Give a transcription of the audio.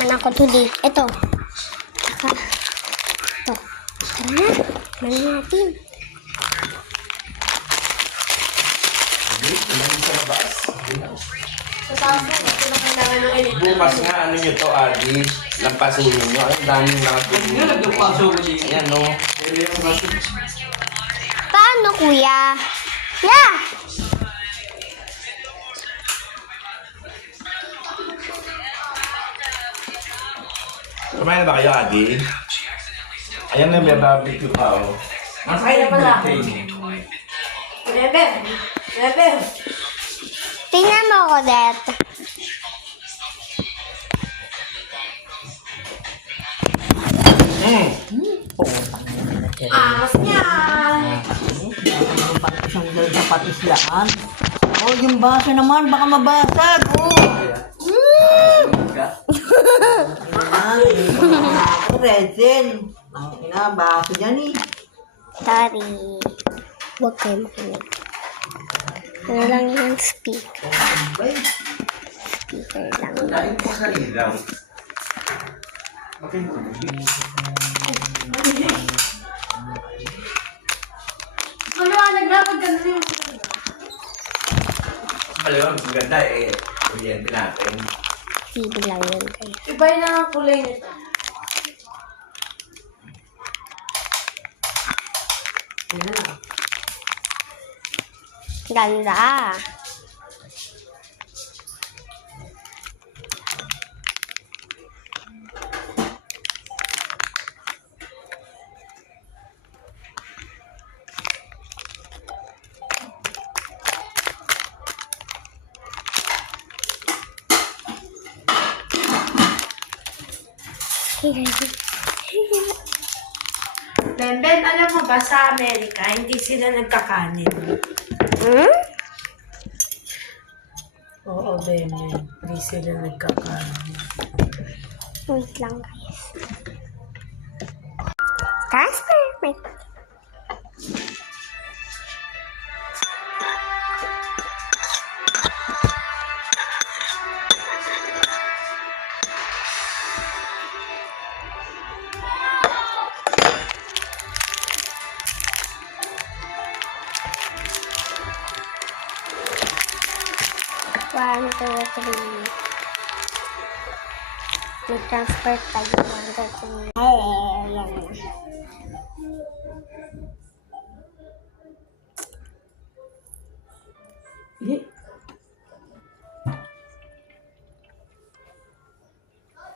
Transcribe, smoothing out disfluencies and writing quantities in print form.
naman ako today. Ito. Saka, ito. Tara na. Mali natin. Bukas nga, ano nyo to, Adi? Lampasin nyo. Ang daming nakatulog. Ayan, no? Paano, kuya? Yeah! Kumain na ba kayo, Adi? Ayan na, may barbecue pa, oh. Kaya pala. Bebe! Bebe! Tingnan mo ako dito. Angas niya! Isang sapatos yan. Oh, yung baso naman, baka mabasag. Oh. Ako, resin. Ang ina, baso yan eh. Sorry. Huwag kayo makinig. Ano lang yan, speaker. Bay, Speaker lang. Dahil po sa ilaw. Okay. Maliwanag na pag gano'n yung... Alam mo, maganda eh. Kuryente natin. TV lang yun, guys. Iba yun ang kulay nito. Ganda. Ben, alam mo ba sa Amerika, hindi sila nagkakanin. Hmm? Oo, Ben. Hindi sila nagkakanin. Wait lang, guys. Transfer. Wait. One, two, three. Mag-transfer tayo. 1, 2, 3. Ay, ayan.